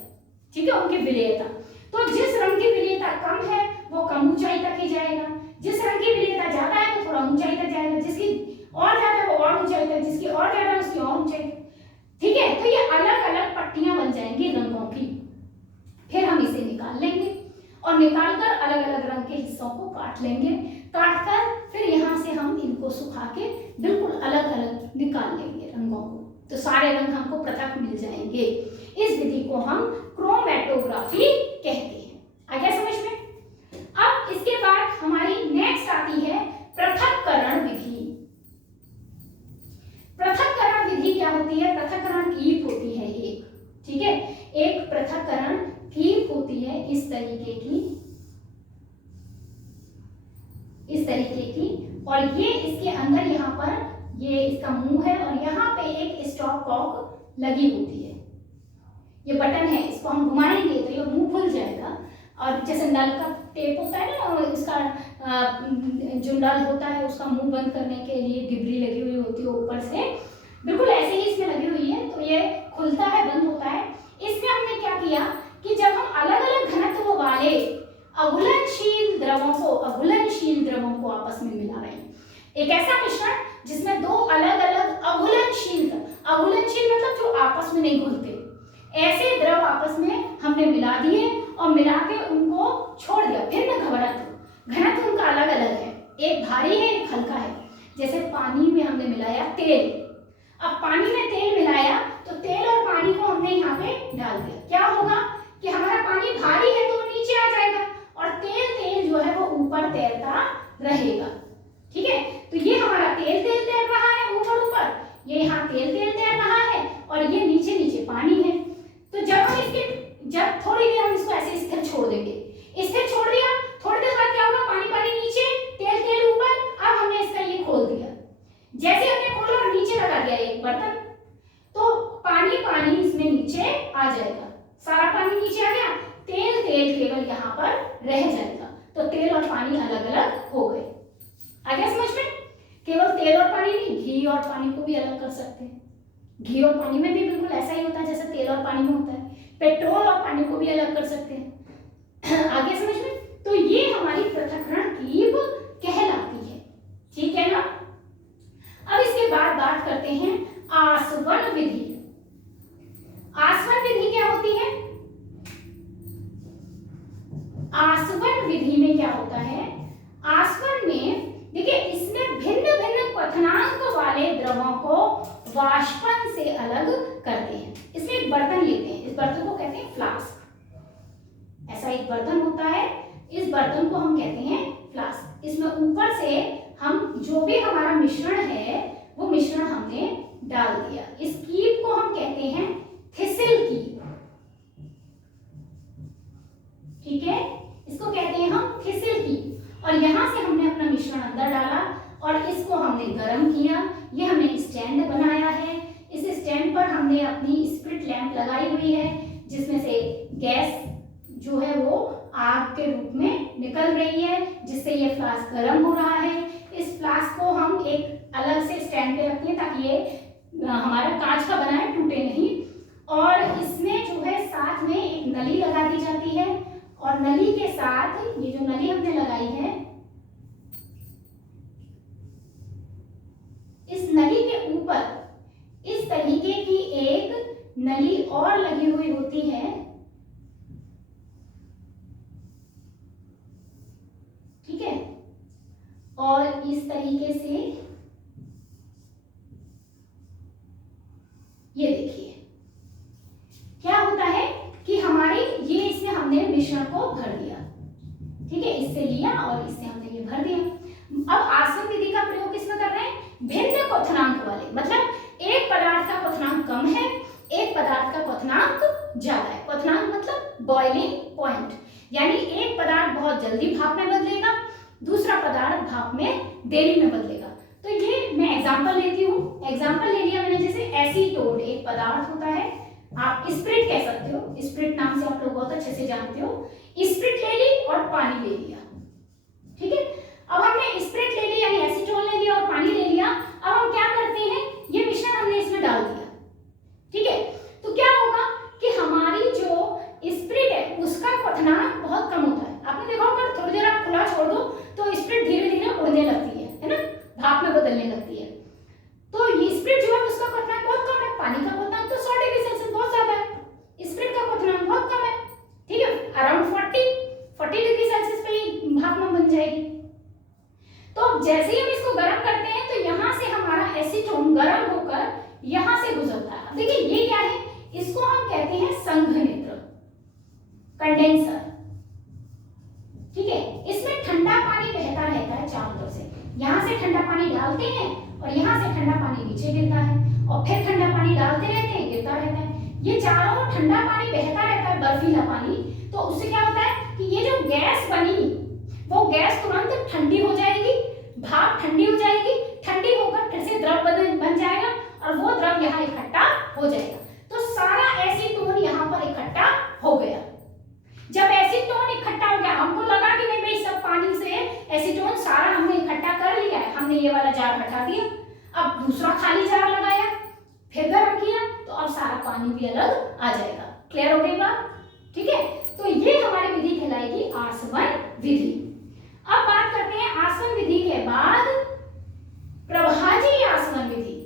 ठीक है, उनकी विलेयता। तो जिस रंग की विलेयता कम है वो कम ऊंचाई तक ही जाएगा, जिस रंग की विलेयता ज्यादा है वो थोड़ा ऊंचाई तक जाएगा, जिसकी और ज्यादा है वो और ऊंचाई तक, जिसकी और ज्यादा है उसकी और ऊंचाई तक, ठीक है। तो ये अलग अलग पट्टियां बन जाएंगी रंगों की। फिर हम इसे निकाल लेंगे और निकालकर अलग अलग रंग के हिस्सों को काट लेंगे। काटकर फिर यहाँ से हम इनको सुखा के बिल्कुल अलग अलग निकाल लेंगे रंगों को, तो सारे रंग हमको पृथक मिल जाएंगे। इस विधि को हम क्रोमेटोग्राफी कहते हैं। आ गया समझ में? अब इसके बाद हमारी नेक्स्ट आती है पृथक्करण विधि। पृथक्करण विधि क्या होती है? पृथक्करण कीप होती है एक, ठीक है, एक पृथक्करण कीप होती है इस तरीके की, और ये इसके अंदर यहाँ पर ये इसका मुंह है और यहाँ पे एक स्टॉप कॉक लगी होती है। ये बटन है, इसको हम घुमाएंगे तो ये मुंह खुल जाएगा, और जैसे नल का टेप होता है ना, और इसका जो नल होता है उसका मुंह बंद करने के लिए डिबरी लगी हुई होती है ऊपर से, बिल्कुल ऐसे ही इसमें लगी हुई है, तो ये खुलता है, बंद होता है। इसमें हमने क्या किया कि जब हम अलग अलग घनत्व वाले अघुलनशील द्रवों को आपस में मिला रहे हैं, एक ऐसा मिश्रण जिसमें दो अलग अलग अघुलनशील मतलब जो आपस में नहीं घुलते, ऐसे द्रव आपस में हमने मिला दिए और मिला के उनको छोड़ दिया। भिन्न घनत्व उनका अलग अलग है, एक भारी है एक हल्का है। जैसे पानी में हमने मिलाया तेल, अब पानी में तेल मिलाया तो तेल और पानी को हमने यहाँ पे डाल दिया, क्या होगा कि हमारा पानी भारी है तो नीचे आ जाएगा और तेल जो है वो ऊपर तैरता रहेगा। ठीक है, तो ये हमारा तेल तैर रहा है ऊपर, ये यहाँ तेल तैर रहा है और ये नीचे पानी है। तो जब थोड़ी देर हम इसको ऐसे स्थिर छोड़ देंगे, स्थिर छोड़ दिया, थोड़ी देर बाद क्या होगा, पानी नीचे, तेल ऊपर। अब हमने इसका ये खोल दिया, जैसे हमने खोला और नीचे लगा दिया एक बर्तन, तो पानी इसमें नीचे आ जाएगा, सारा पानी नीचे आ गया, तेल केवल यहाँ पर रह जाएगा। तो तेल और पानी अलग अलग हो गए। आ गया समझ में? केवल तेल और पानी नहीं, घी और पानी को भी अलग कर सकते हैं। घी और पानी में भी बिल्कुल ऐसा ही होता है जैसे तेल और पानी में होता है। पेट्रोल और पानी को भी अलग कर सकते हैं। आगे समझ में? तो ये हमारी पृथक्करण कीप कहलाती है। ठीक है ना? अब इसके बाद बात करते हैं आसवन विधि। आसवन विधि क्या होती है? आसवन विधि में क्या होता है? आसवन में देखिए, इसमें भिन्न क्वथनांक वाले द्रवों को वाष्पन से अलग करते हैं। इसमें एक बर्तन लेते हैं, इस बर्तन को कहते हैं फ्लास्क। ऐसा एक बर्तन होता है, इस बर्तन को हम कहते हैं फ्लास्क। इसमें ऊपर से हम जो भी हमारा मिश्रण है वो मिश्रण हमने डाल दिया। इस कीप को हम कहते हैं थिसिल कीप। ठीक है, इसको कहते हैं हम थिसिल कीप। और यहां से हमने अपना मिश्रण अंदर डाला और इसको हमने गर्म किया। ये हमने स्टैंड बनाया है, इस स्टैंड पर हमने अपनी स्प्रिट लैंप लगाई हुई है जिसमें से गैस जो है वो आग के रूप में निकल रही है, जिससे ये फ्लास्क गर्म हो रहा है। इस फ्लास्क को हम एक अलग से स्टैंड पे रखते हैं ताकि ये हमारा कांच का बना है, टूटे नहीं। और इसमें जो है साथ में एक नली लगा दी जाती है और नली के साथ ये जो नली हमने लगाई है, इस नली के ऊपर इस तरीके की एक नली और लगी हुई होती है। ठीक है, और इस तरीके से ये देखिए क्या होता है कि हमारी ये इसमें हमने मिश्रण को भर दिया। ठीक है, इससे लिया और इससे हमने ये भर दिया। अब आसवन विधि का प्रयोग किसमें कर रहे हैं? भिन्न क्वथनांक वाले, मतलब एक पदार्थ का क्वथनांक कम है, एक पदार्थ का क्वथनांक ज्यादा है। क्वथनांक मतलब बॉइलिंग पॉइंट, यानी एक पदार्थ बहुत जल्दी भाप में बदलेगा, दूसरा पदार्थ भाप में देरी में बदलेगा। तो ये मैं एग्जांपल लेती हूँ। एग्जांपल ले लिया मैंने, जैसे एसीटोन एक पदार्थ होता है, आप स्प्रिट कह सकते हो, स्प्रिट नाम से आप लोग बहुत अच्छे से जानते हो। स्प्रिट ले ली और पानी ले लिया। ठीक है, अब हमने स्प्रिट ले ली यानी एसीटोन ले लिया और पानी ले लिया। अब हम क्या करते हैं, ये मिश्रण हमने इसमें डाल दिया। ठीक है, तो क्या होगा कि हमारी जो स्प्रिट है उसका क्वथनांक बहुत कम होता है। आपने देखा होगा थोड़ी देर आप खुला छोड़ दो तो स्प्रिट धीरे धीरे उड़ने लगती है ना, भाप में बदलने लगती है। तो ये स्प्रिट जो है उसका क्वथनांक बहुत कम है। पानी का क्वथनांक तो 100 डिग्री सेल्सियस बहुत ज्यादा है, स्प्रिट का क्वथनांक बहुत कम है। ठीक है, अराउंड 40 डिग्री सेल्सियस पे ही भाप में बन जाएगी। तो जैसे ही हम इसको गर्म करते हैं तो यहाँ से हमारा एसीटोन गर्म होकर यहाँ से गुजरता है। अब देखिए ये क्या है, इसको हम कहते हैं संघनित्र, कंडेंसर। ठीक है, इसमें ठंडा पानी बहता रहता है चारों तरफ से। यहाँ से ठंडा पानी डालते हैं और यहाँ से ठंडा पानी नीचे गिरता है और फिर ठंडा पानी डालते रहते हैं, गिरता रहता है। ये चारों ओर ठंडा पानी बहता रहता है, बर्फीला पानी। तो उससे क्या होता है कि ये जो गैस बनी वो गैस तुरंत ठंडी हो जाएगी, भाप ठंडी हो जाएगी, ठंडी होकर फिर से द्रव बन जाएगा और वो द्रव यहाँ इकट्ठा हो जाएगा। तो सारा एसीटोन यहाँ पर इकट्ठा हो गया। जब एसीटोन इकट्ठा हो गया, हमको लगा कि नहीं भाई सब पानी से एसीटोन सारा हमने इकट्ठा कर लिया है, हमने ये वाला जार हटा दिया। अब दूसरा खाली जार लगाया, फिर गर्म किया, तो अब सारा पानी भी अलग आ जाएगा। क्लियर हो गई बात? ठीक है, तो ये हमारी विधि कहलाएगी आसवन विधि। अब बात करते हैं आसवन विधि के बाद प्रभाजी आसवन विधि।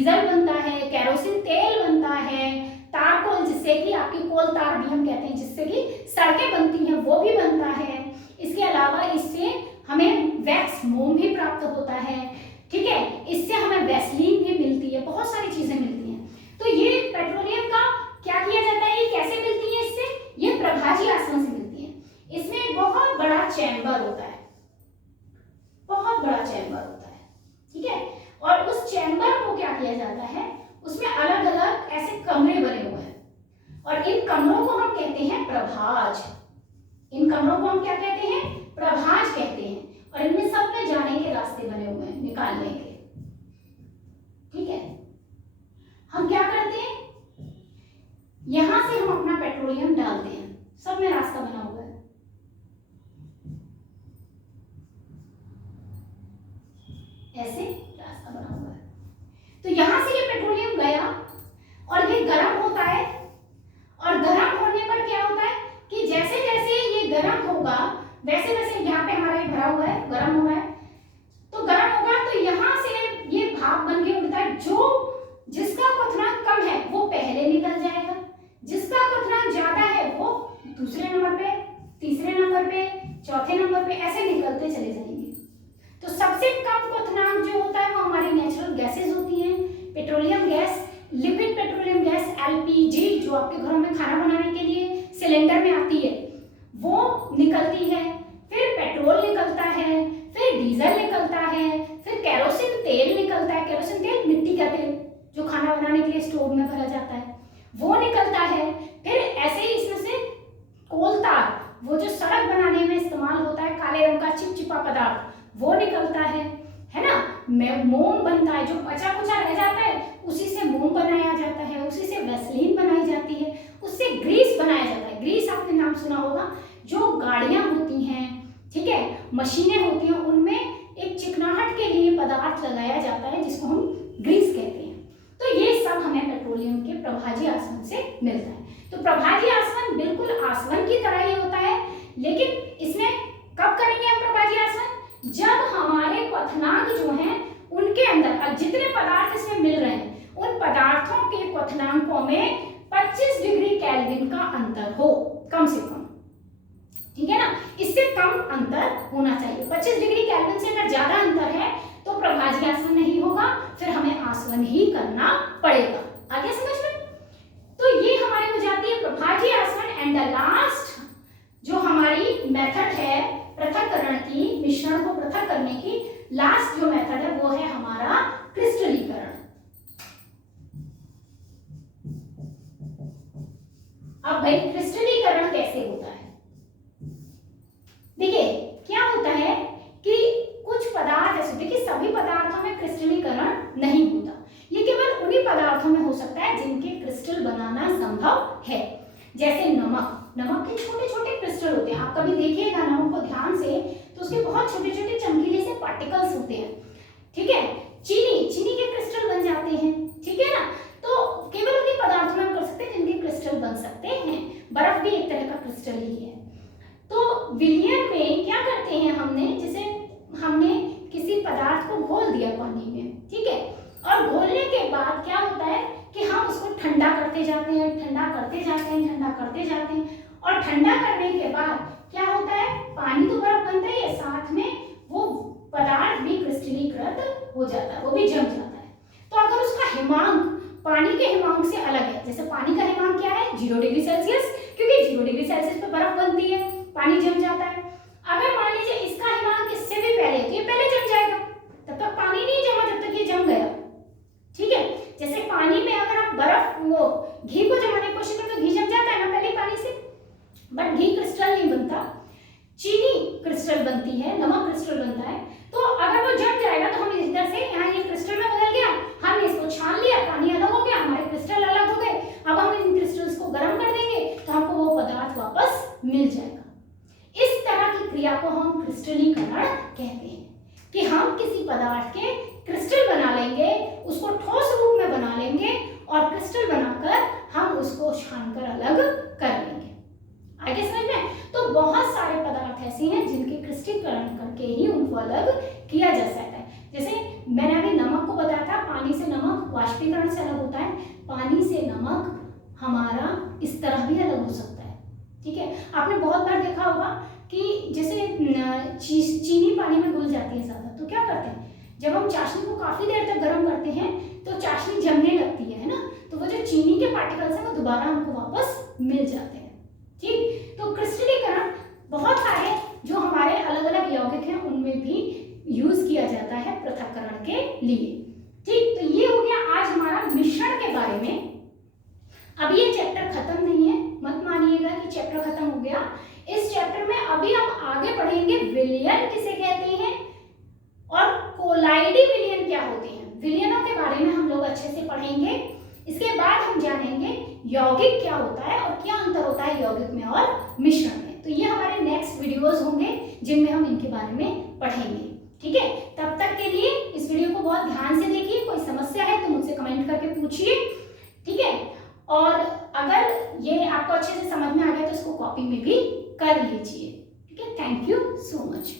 डीजल बनता है, केरोसिन तेल बनता है, तारकोल जिससे कि आपकी कोल तार भी हम कहते हैं, जिससे कि सड़कें बनती हैं, वो भी बनता है। इसके अलावा इससे हमें वैक्स मोम भी प्राप्त होता है, ठीक है, इससे हमें वैसलीन भी मिलती है, बहुत सारी चीजें मिलती हैं। तो ये पेट्रोलियम का क्या किया जाता है, ये कैसे मिलती है, इससे ये प्रभाजी आसवन से मिलती है। इसमें एक बहुत बड़ा चैम्बर होता है, बहुत बड़ा चैम्बर होता है, ठीक है, और उस चैम्बर को क्या किया जाता है, उसमें अलग अलग ऐसे कमरे बने हुए हैं और इन कमरों को हम कहते हैं प्रभाज। इन कमरों को हम क्या कहते हैं, प्रभाज कहते हैं, और इनमें सब में जाने के रास्ते बने हुए हैं निकालने के, ठीक है। हम क्या करते हैं, यहां से हम अपना पेट्रोलियम डालते हैं, सब में रास्ता बना हुआ है, ऐसे रास्ता बना हुआ है। तो यहां से ये पेट्रोलियम गया और ये गर्म होता है, और गर्म होने पर क्या होता है कि जैसे जैसे ये गर्म होगा वैसे वैसे यहाँ पे हमारा ये भरा हुआ है, गर्म हो रहा है, तो गर्म होगा तो यहाँ से ये भाप बन के उड़ता है। जो जिसका क्वथनांक कम है वो पहले निकल जाएगा, जिसका क्वथनांक ज्यादा है वो दूसरे नंबर पे, तीसरे नंबर पे, चौथे नंबर पे, ऐसे निकलते चले जाएंगे। तो सबसे कम क्वथनांक जो होता है वो हमारी नेचुरल गैसेज होती हैं, petroleum gas, liquid petroleum gas LPG, जो आपके घरों में खाना बनाने के लिए सिलेंडर में आती है, वो निकलती है। फिर पेट्रोल निकलता है, फिर डीजल निकलता है, फिर केरोसिन तेल निकलता है। केरोसिन तेल मिट्टी का तेल जो खाना बनाने के लिए स्टोव में भरा जाता है, वो निकलता है। फिर ऐसे ही इसमें से कोल तार, वो जो सड़क बनाने में इस्तेमाल होता है, काले रंग का चिपचिपा पदार्थ, वो निकलता है ना। मोम बनता है, जो बचा कुचा रह जाता है उसी से मोम बनाया जाता है, उसी से वैसलीन बनाई जाती है, उससे ग्रीस बनाया जाता है। ग्रीस आपने नाम सुना होगा, जो गाड़ियां होती हैं, ठीक है, मशीनें होती हैं, उनमें एक चिकनाहट के लिए पदार्थ लगाया जाता है जिसको हम ग्रीस कहते हैं। तो ये सब हमें पेट्रोलियम के प्रभाजी आसवन से मिलता है। तो प्रभाजी आसवन बिल्कुल आसवन की तरह ही होता है, लेकिन इसमें कब करेंगे हम प्रभाजी आसवन, जब हमारे क्वथनांक जो हैं उनके अंदर जितने पदार्थ इसमें मिल रहे हैं उन पदार्थों के क्वथनांकों में 25 डिग्री केल्विन का अंतर हो, कम से कम, ठीक है ना, इससे कम अंतर होना चाहिए। 25 डिग्री केल्विन से अगर ज्यादा अंतर है तो प्रभाजी आसवन नहीं होगा, फिर हमें आसवन ही करना पड़ेगा। आगे समझ में। तो ये हमारी हो जाती है प्रभाजी आसवन। एंड द लास्ट जो हमारी मेथड है पृथक्करण की, मिश्रण को पृथक करने की लास्ट जो मेथड है वो है हमारा क्रिस्टलीकरण। अब भाई क्रिस्टलीकरण कैसे होता है, देखिए क्या होता है कि कुछ पदार्थ ऐसे, देखिए सभी पदार्थों में क्रिस्टलीकरण नहीं होता, ये केवल उन्हीं पदार्थों में हो सकता है जिनके क्रिस्टल बनाना संभव है। जैसे नमक, नमक के छोटे छोटे क्रिस्टल होते हैं, आप कभी देखिएगा नमक को ध्यान से तो उसके बहुत छोटे छोटे चमकीले से पार्टिकल्स होते हैं, ठीक है। चीनी, चीनी के क्रिस्टल बन जाते हैं, ठीक है ना। तो केवल उन्हीं पदार्थों में कर सकते हैं जिनके क्रिस्टल बन सकते हैं। बर्फ भी एक तरह का क्रिस्टल ही है। तो विलयन में क्या करते हैं हमने, जैसे हमने किसी पदार्थ को घोल दिया पानी में, ठीक है, और घोलने के बाद क्या होता है कि हम उसको ठंडा करते जाते हैं, ठंडा करते जाते हैं, ठंडा करते जाते हैं, और ठंडा करने के बाद क्या होता है, पानी तो बर्फ बनता ही है, साथ में वो पदार्थ भी क्रिस्टलीकृत हो जाता है, वो भी जम जाता है। तो अगर उसका हिमांक पानी के हिमांक से अलग है, जैसे पानी का हिमांक क्या है 0 डिग्री सेल्सियस, क्योंकि 0 डिग्री सेल्सियस पे बर्फ बनती है, पानी जम जाता है। अगर मान लीजिए इसका हिमांक इससे भी पहले, तो ये पहले जम जाएगा, तब तक पानी नहीं जमा जब तक ये जम गया, ठीक है। जैसे पानी में अगर आप बर्फ वो घी को जमाने की कोशिश करें तो घी जम जाता है ना पहले पानी से, बट घी क्रिस्टल नहीं बनता, चीनी क्रिस्टल बनती है, नमक क्रिस्टल बनता है। तो अगर वो जम जाएगा तो हम इस तरह से यहाँ ये क्रिस्टल में बदल गया, हमने इसको छान लिया, पानी अलग हो गया, हमारे क्रिस्टल अलग हो गए। अब हम इन क्रिस्टल्स को गर्म कर देंगे तो हमको वो पदार्थ वापस मिल जाएगा। इस तरह की क्रिया को हम क्रिस्टलीकरण कहते हैं, कि हम किसी पदार्थ के क्रिस्टल बना लेंगे, उसको ठोस रूप में बना लेंगे और क्रिस्टल बनाकर हम उसको छानकर अलग कर लेंगे। आगे समझ में। तो बहुत सारे पदार्थ ऐसे हैं जिनके क्रिस्टलीकरण करके ही उनको अलग किया जा सकता है। जैसे मैंने अभी नमक को बताया था, पानी से नमक वाष्प पानी से नमक हमारा इस तरह भी अलग हो सकता है। ठीक है, आपने बहुत बार देखा होगा कि जैसे चीनी पानी में घुल जाती है ज़्यादा, तो क्या करते हैं, जब हम चाशनी को काफ़ी देर तक गर्म करते हैं तो चाशनी जमने लगती है ना, तो वो जो चीनी के पार्टिकल्स हैं वो दोबारा हमको वापस मिल जाते हैं। ठीक, तो क्रिस्टलीकरण बहुत सारे जो हमारे अलग अलग यौगिक हैं उनमें भी यूज किया जाता है पृथक्करण के लिए। ठीक, तो ये हो गया आज हमारा मिश्रण के बारे में। अब ये चैप्टर खत्म नहीं है, मत मानिएगा कि चैप्टर खत्म हो गया। इस चैप्टर में अभी हम आगे पढ़ेंगे विलयन किसे कहते हैं और कोलाइडी विलयन क्या होते हैं। विलयनों के बारे में हम लोग अच्छे से पढ़ेंगे। इसके बाद हम जानेंगे यौगिक क्या होता है और क्या अंतर होता है यौगिक में और मिश्रण में। तो ये हमारे नेक्स्ट वीडियोस होंगे जिनमें हम इनके बारे में पढ़ेंगे। ठीक है, तब तक के लिए इस वीडियो को बहुत ध्यान से देखिए। कोई समस्या है तो मुझसे कमेंट करके पूछिए। ठीक है, और अगर ये आपको अच्छे से समझ में आ गया तो इसको कॉपी में भी कर लीजिए। ठीक है, थैंक यू सो मच।